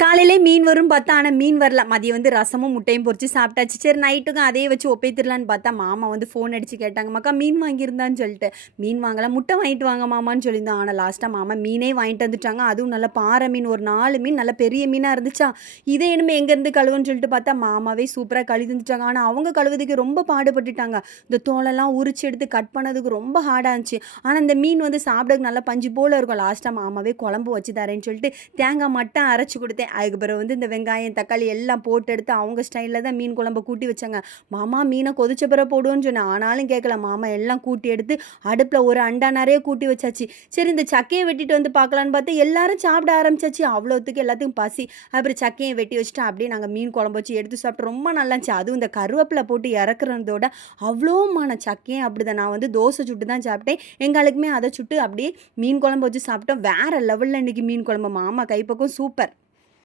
காலையிலே மீன் வரும்னு பார்த்தா, ஆனா மீன் வரல. மதியம் வந்து ரசமும், முட்டையும் பொரிச்சு சாப்பிட்டாச்சு. சரி நைட்டுக்கும் அதே வச்சு ஒப்பேத்திரலான்னு பார்த்தா, மாமா வந்து ஃபோன் அடிச்சு கேட்டாங்க, "மக்கா மீன் வாங்கியிருந்தான்னு?" சொல்லிட்டு. "மீன் வாங்கலாம், முட்டை வாங்கிட்டு வாங்க மாமான்னு" சொல்லியிருந்தோம். ஆனா லாஸ்ட்டா மாமா மீனே வாங்கிட்டு வந்துட்டாங்க. அதுவும் நல்ல பாறை மீன் ஒரு 4 மீன் நல்ல பெரிய மீனா இருந்துச்சா, இதை இனிமே எங்கேருந்து கழுவுன்னு சொல்லிட்டு பார்த்தா, மாமாவே சூப்பரா கழுவி தந்துட்டாங்க. ஆனா அவங்க கழுவுறதுக்கு ரொம்ப பாடுபட்டுட்டாங்க. இந்த தோலெல்லாம் உரிச்சு எடுத்து கட் பண்ணதுக்கு ரொம்ப ஹார்டா இருந்துச்சு. ஆனா இந்த மீன் வந்து சாப்பிடறதுக்கு நல்லா பஞ்சு போல இருக்கும். லாஸ்ட்டா மாமாவே குழம்பு வச்சு தரேன்னு சொல்லிட்டு தேங்காய் மட்டும் அரைச்சு குடுத்தேன். அதுக்கு பிறகு வந்து இந்த வெங்காயம், தக்காளி எல்லாம் போட்டு எடுத்து அவங்க ஸ்டைல்ல தான் மீன் குழம்ப கூட்டி வச்சாங்க. மாமா மீன கொதிச்ச பிறகு போடுவோன்னு சொன்னேன். ஆனாலும் கேட்கல. மாமா எல்லாம் கூட்டி எடுத்து அடுப்புல ஒரு அண்டா நெறைய கூட்டி வச்சாச்சு. சரி இந்த சக்கைய வெட்டிட்டு வந்து பார்க்கலான்னு பார்த்தா, எல்லாரும் சாப்பிட ஆரம்பிச்சாச்சு. அவ்வளோத்துக்கு எல்லாத்துக்கும் பசி. அப்புறம் சக்கைய வெட்டி வச்சுட்டு அப்படியே நாங்க மீன் குழம்பு வச்சு எடுத்து சாப்பிட்டோம். ரொம்ப நல்லா இருந்துச்சு. அதுவும் இந்த கருவேப்பில போட்டு இறக்குறதோட அவ்வளோ மணம். சக்கையும் அப்படிதான். நான் வந்து தோசை சுட்டு தான் சாப்பிட்டேன். எங்க ஆளுக்குமே அத சுட்டு அப்படியே மீன் குழம்பு வச்சு சாப்பிட்டோம். வேற லெவல்ல இன்னைக்கு மீன் குழம்பு. மாமா கைப்பக்குவம் சூப்பர்.